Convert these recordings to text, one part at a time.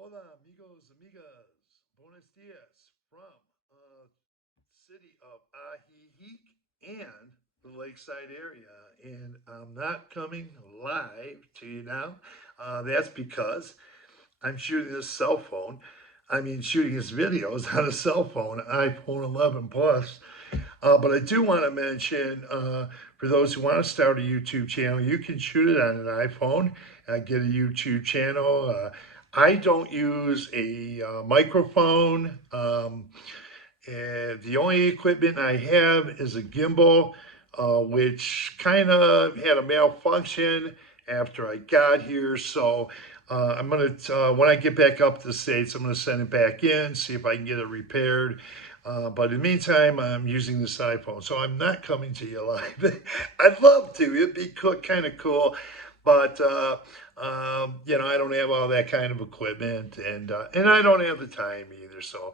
Hola, amigos, amigas. Buenos dias from city of Ajijic and the lakeside area. And I'm not coming live to you now. That's because I'm shooting this cell phone. Shooting this videos on a cell phone, iPhone 11 Plus. But I do want to mention for those who want to start a YouTube channel, you can shoot it on an iPhone, get a YouTube channel. I don't use a microphone. And the only equipment I have is a gimbal, which kind of had a malfunction after I got here. So I'm gonna, when I get back up to the States, I'm gonna send it back in, see if I can get it repaired. But in the meantime, I'm using this iPhone, so I'm not coming to you live. I'd love to; it'd be kind of cool, but I don't have all that kind of equipment, and I don't have the time either. So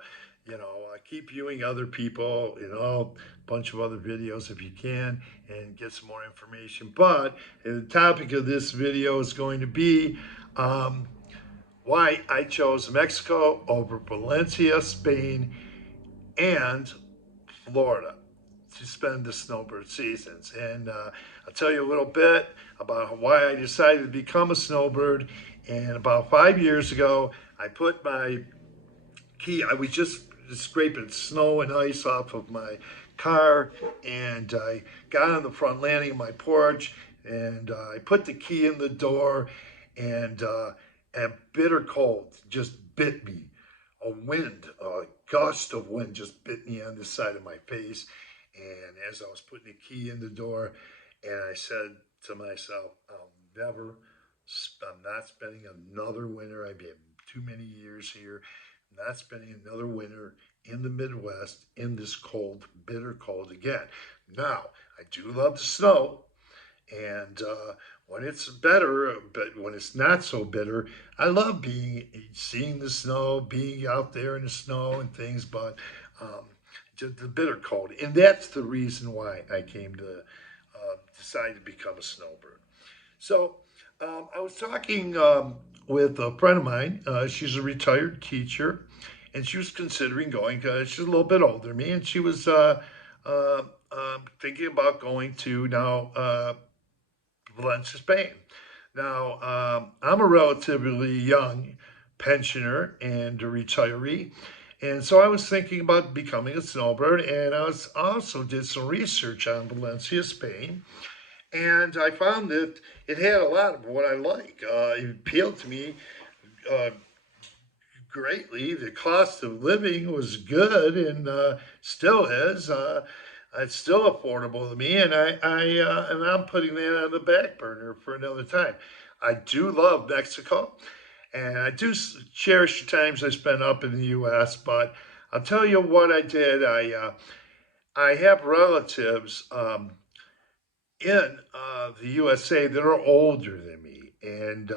keep viewing other people, a bunch of other videos if you can, and get some more information. But the topic of this video is going to be why I chose Mexico over Valencia, Spain, and Florida to spend the snowbird seasons. And I'll tell you a little bit about why I decided to become a snowbird. And about 5 years ago, I put my key. I was just scraping snow and ice off of my car, and I got on the front landing of my porch, and I put the key in the door, and a bitter cold just bit me. A gust of wind just bit me on the side of my face. And as I was putting the key in the door, and I said to myself, I'm not spending another winter. I've been too many years here. Not spending another winter in the Midwest in this cold, bitter cold again. Now, I do love the snow, and when it's better, but when it's not so bitter, I love seeing the snow, being out there in the snow and things. But um, just the bitter cold, and that's the reason why I came to decide to become a snowbird. So I was talking with a friend of mine. She's a retired teacher, and she was considering going. She's a little bit older than me, and she was thinking about going to now Valencia, Spain. Now I'm a relatively young pensioner and a retiree. And so I was thinking about becoming a snowbird, and I was also did some research on Valencia, Spain, and I found that it had a lot of what I like. It appealed to me uh, greatly. The cost of living was good and still is. It's still affordable to me, and I'm putting that on the back burner for another time. I do love Mexico, and I do cherish the times I spent up in the U.S. But I'll tell you what I did. I have relatives. In the USA that are older than me. And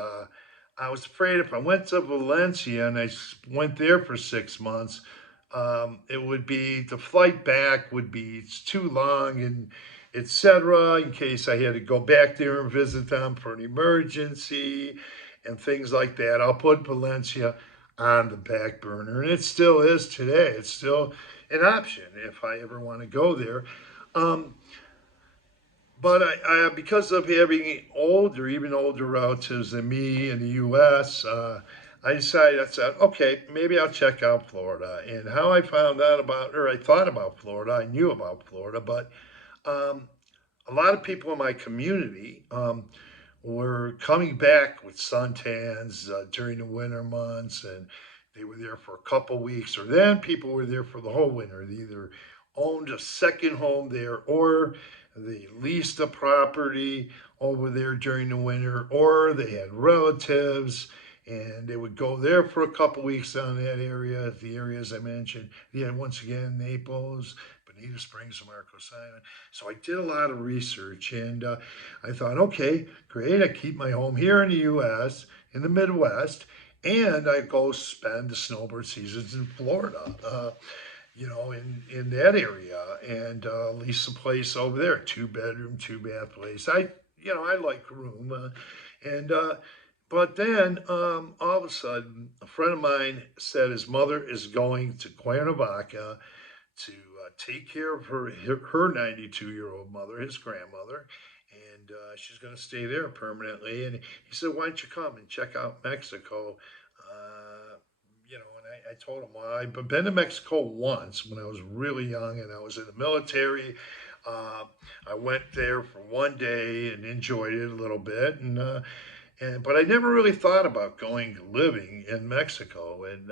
I was afraid if I went to Valencia and went there for 6 months, it would be the flight back would be it's too long and etc. In case I had to go back there and visit them for an emergency and things like that. I'll put Valencia on the back burner, and it still is today. It's still an option if I ever want to go there. Um, but because of having older, even older relatives than me in the U.S., I said, okay, maybe I'll check out Florida. And how I found out about, or I thought about Florida, I knew about Florida, but um, a lot of people in my community were coming back with suntans during the winter months, and they were there for a couple weeks, or then people were there for the whole winter. They either owned a second home there, or they leased a property over there during the winter, or they had relatives. And they would go there for a couple weeks down that area, the areas I mentioned. Yeah, once again, Naples, Bonita Springs, Marcos Island. So I did a lot of research, and I thought, okay, great. I keep my home here in the U.S., in the Midwest, and I go spend the snowbird seasons in Florida, in that area, and lease a place over there, 2 bedroom, 2 bath place. I like room, and But then all of a sudden, a friend of mine said his mother is going to Cuernavaca to take care of her 92-year-old mother, his grandmother, and she's going to stay there permanently. And he said, "Why don't you come and check out Mexico?" And I told him, "Well, I've been to Mexico once when I was really young, and I was in the military. Uh, I went there for one day and enjoyed it a little bit, and but I never really thought about going living in Mexico." And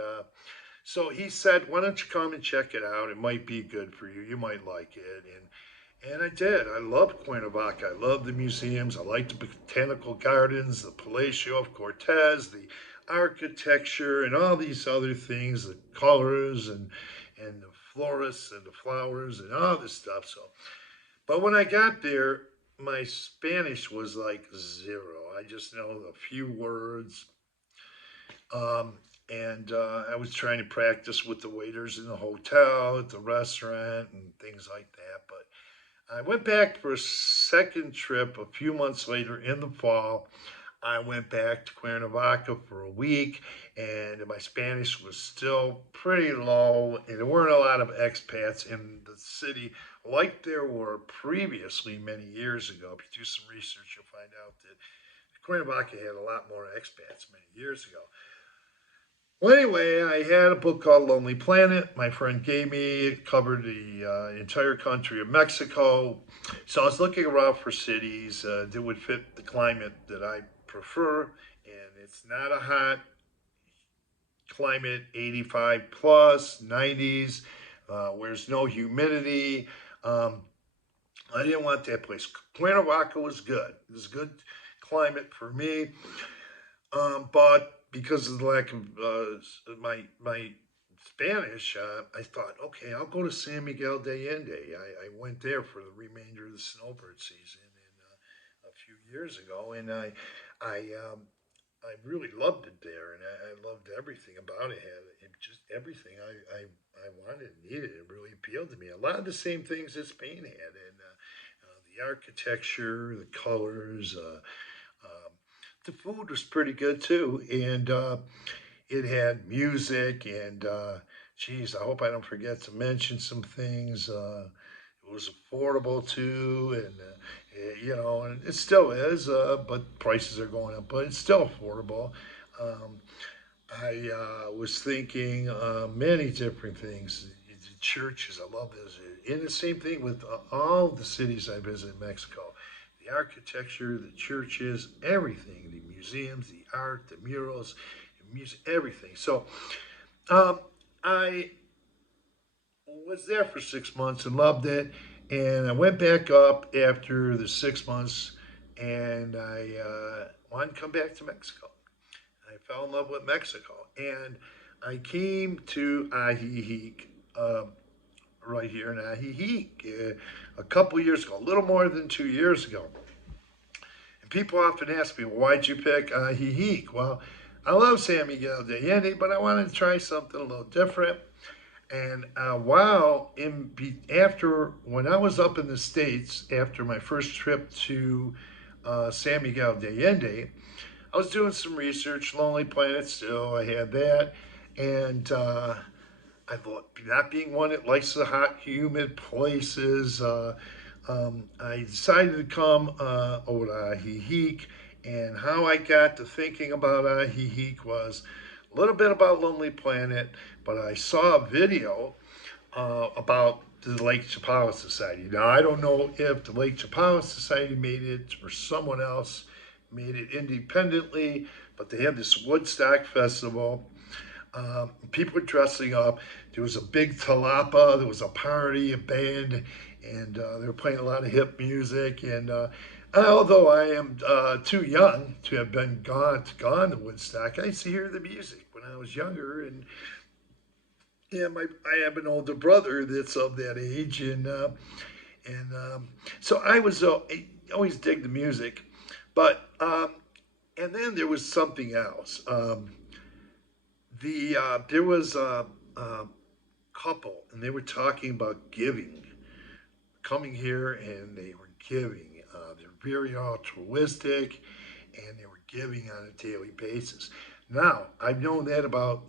so he said, "Why don't you come and check it out? It might be good for you. You might like it." And I did. I loved Cuernavaca. I loved the museums. I liked the botanical gardens, the Palacio of Cortez, the architecture, and all these other things, the colors and the florists and the flowers and all this stuff. So, but when I got there, my Spanish was like zero. I just know a few words. Um, and I was trying to practice with the waiters in the hotel, at the restaurant, and things like that. But I went back for a second trip a few months later in the fall. I went back to Cuernavaca for a week, and my Spanish was still pretty low, and there weren't a lot of expats in the city like there were previously many years ago. If you do some research, you'll find out that Cuernavaca had a lot more expats many years ago. Well, anyway, I had a book called Lonely Planet. My friend gave me. It covered the entire country of Mexico. So I was looking around for cities that would fit the climate that I prefer. And it's not a hot climate, 85 plus, 90s, where there's no humidity. Um, I didn't want that place. Cuernavaca was good. It was a good climate for me. But because of the lack of my Spanish, I thought, okay, I'll go to San Miguel de Allende. I went there for the remainder of the snowbird season a few years ago, and I I really loved it there, and I loved everything about it. It just everything I wanted and needed. It really appealed to me. A lot of the same things that Spain had, and the architecture, the colors. Um, the food was pretty good too, and it had music and geez, I hope I don't forget to mention some things. It was affordable too, and and it still is, but prices are going up, but it's still affordable. Um, I was thinking many different things. The churches, I love this. And the same thing with all the cities I visit in Mexico. The architecture, the churches, everything, the museums, the art, the murals, the music, everything. So um, I was there for 6 months and loved it. And I went back up after the 6 months and I wanted to come back to Mexico. I fell in love with Mexico, and I came to Ajijic, right here in Ajijic, a couple years ago, a little more than 2 years ago. And people often ask me, well, "Why'd you pick Ajijic?" Well, I love San Miguel de Allende, but I wanted to try something a little different. And after when I was up in the States after my first trip to San Miguel de Allende, I was doing some research, Lonely Planet still, I had that. And I thought, not being one that likes the hot, humid places, I decided to come over to Ajijic. And how I got to thinking about Ajijic was a little bit about Lonely Planet, but I saw a video about the Lake Chapala Society. Now, I don't know if the Lake Chapala Society made it or someone else made it independently, but they had this Woodstock festival. People were dressing up. There was a big talapa. There was a party, a band, and they were playing a lot of hip music. And although I am too young to have been gone to Woodstock, I used to hear the music when I was younger. And yeah, I have an older brother that's of that age, and so I always dig the music, but and then there was something else. There was a couple, and they were talking about giving, coming here, and they were giving. They're very altruistic, and they were giving on a daily basis. Now, I've known that about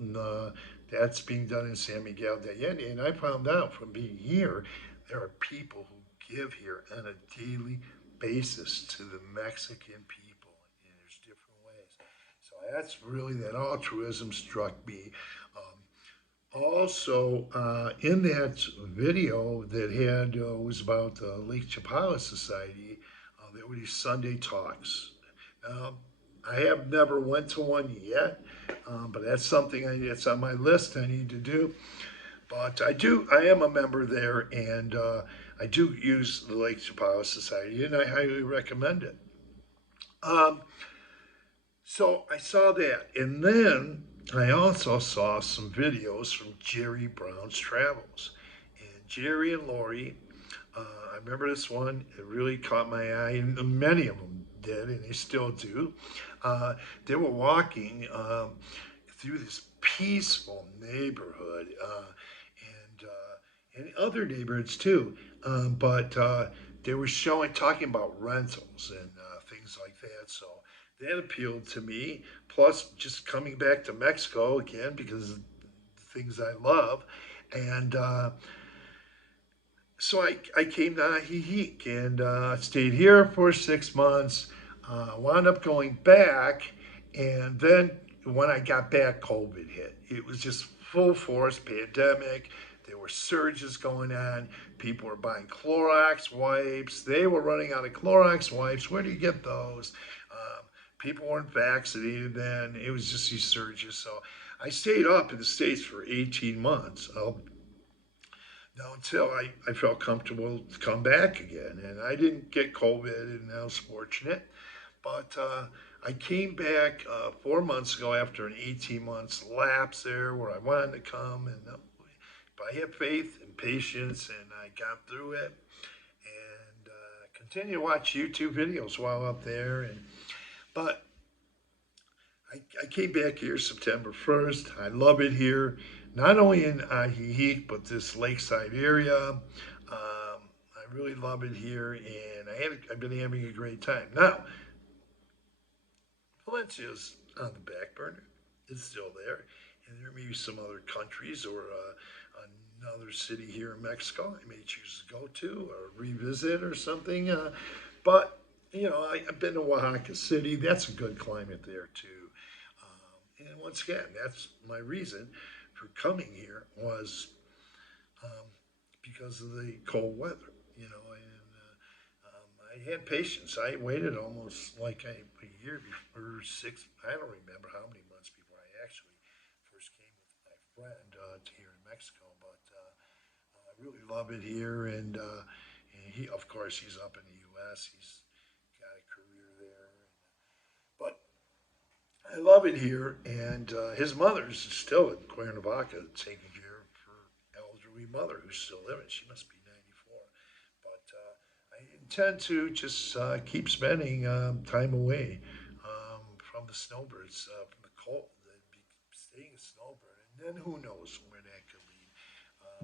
that's being done in San Miguel de Allende, and I found out from being here, there are people who give here on a daily basis to the Mexican people, and there's different ways. So that's really that altruism struck me. Also, in that video that had was about the Lake Chapala Society, there were these Sunday talks. Um, I have never went to one yet, but that's something that's on my list I need to do. But I do. I am a member there, and I do use the Lake Chapala Society, and I highly recommend it. Um, so I saw that, and then I also saw some videos from Jerry Brown's travels, and Jerry and Lori. I remember this one; it really caught my eye, and many of them did, and they still do. Uh, they were walking through this peaceful neighborhood, and other neighborhoods too. But they were talking about rentals and things like that. So that appealed to me. Plus, just coming back to Mexico again because of the things I love, and so I came to Ajijic and stayed here for 6 months. Wound up going back, and then when I got back, COVID hit. It was just full force pandemic. There were surges going on. People were buying Clorox wipes. They were running out of Clorox wipes. Where do you get those? People weren't vaccinated then. It was just these surges. So I stayed up in the States for 18 months. Now, until I felt comfortable to come back again. And I didn't get COVID, and I was fortunate. But I came back 4 months ago after an 18 months lapse there where I wanted to come. And but I had faith and patience, and I got through it. And continue to watch YouTube videos while up there. But I came back here September 1st. I love it here, not only in Ajijic, but this lakeside area. I really love it here, and I've been having a great time. Now, Valencia's on the back burner. It's still there, and there may be some other countries or another city here in Mexico I may choose to go to or revisit or something. But I've been to Oaxaca City. That's a good climate there too. And once again, that's my reason for coming here was um, because of the cold weather, and I had patience. I waited almost like a year before I don't remember how many months before I actually first came with my friend to here in Mexico, but I really love it here, and he, of course, he's up in the U.S. He's got a career there, but I love it here, and his mother's still in Cuernavaca taking care of her elderly mother who's still living. She must be 94. But I intend to just keep spending time away from the snowbirds, from the cold, staying a snowbird, and then who knows where that could lead.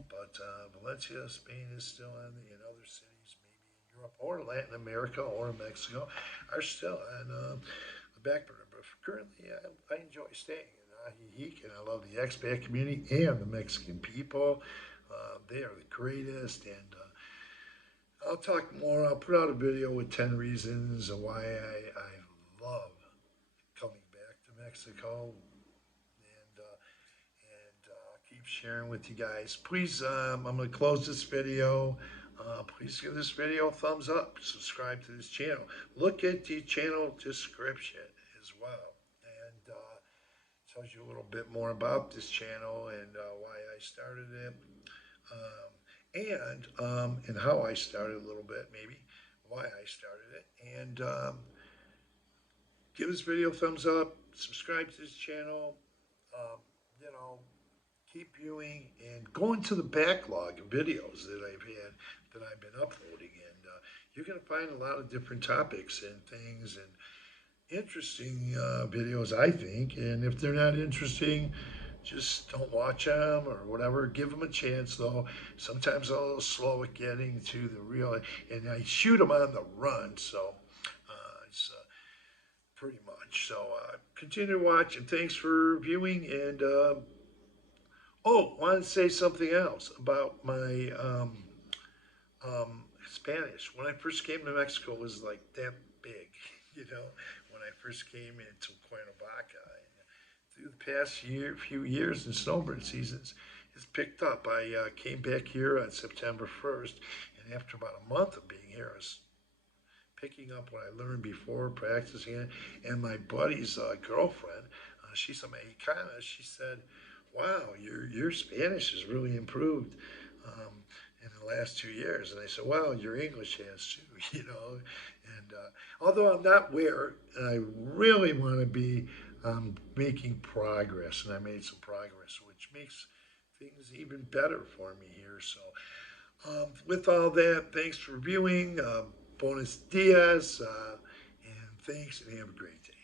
But Valencia, Spain is still in other cities, maybe in Europe or Latin America or Mexico, are still on the back burner. But currently, I enjoy staying in Ajijic, and I love the expat community and the Mexican people. They are the greatest, and I'll talk more. I'll put out a video with 10 reasons why I love coming back to Mexico, and keep sharing with you guys. Please, I'm going to close this video. Please give this video a thumbs up. Subscribe to this channel. Look at the channel description as well, and tells you a little bit more about this channel and why I started it, and how I started a little bit, maybe why I started it, and give this video a thumbs up. Subscribe to this channel. Um, you know, keep viewing and go into the backlog of videos that I've been uploading, and you're going to find a lot of different topics and things and interesting videos, I think. And if they're not interesting, just don't watch them or whatever. Give them a chance, though. Sometimes I'm a little slow at getting to the real, and I shoot them on the run, so it's pretty much. So continue to watch, and thanks for viewing. And oh, wanted to say something else about my Spanish. When I first came to Mexico, it was like that big, you know, when I first came into Cuernavaca. Through the past few years in snowbird seasons, it's picked up. I came back here on September 1st, and after about a month of being here, I was picking up what I learned before, practicing it. And my buddy's girlfriend, she's a Mexicana, she said, "Wow, your Spanish has really improved in the last 2 years." And I said, "Well, your English has too, you know." And although I'm not where I really want to be, making progress, and I made some progress, which makes things even better for me here. So with all that, thanks for viewing. Bonus dias, and thanks, and have a great day.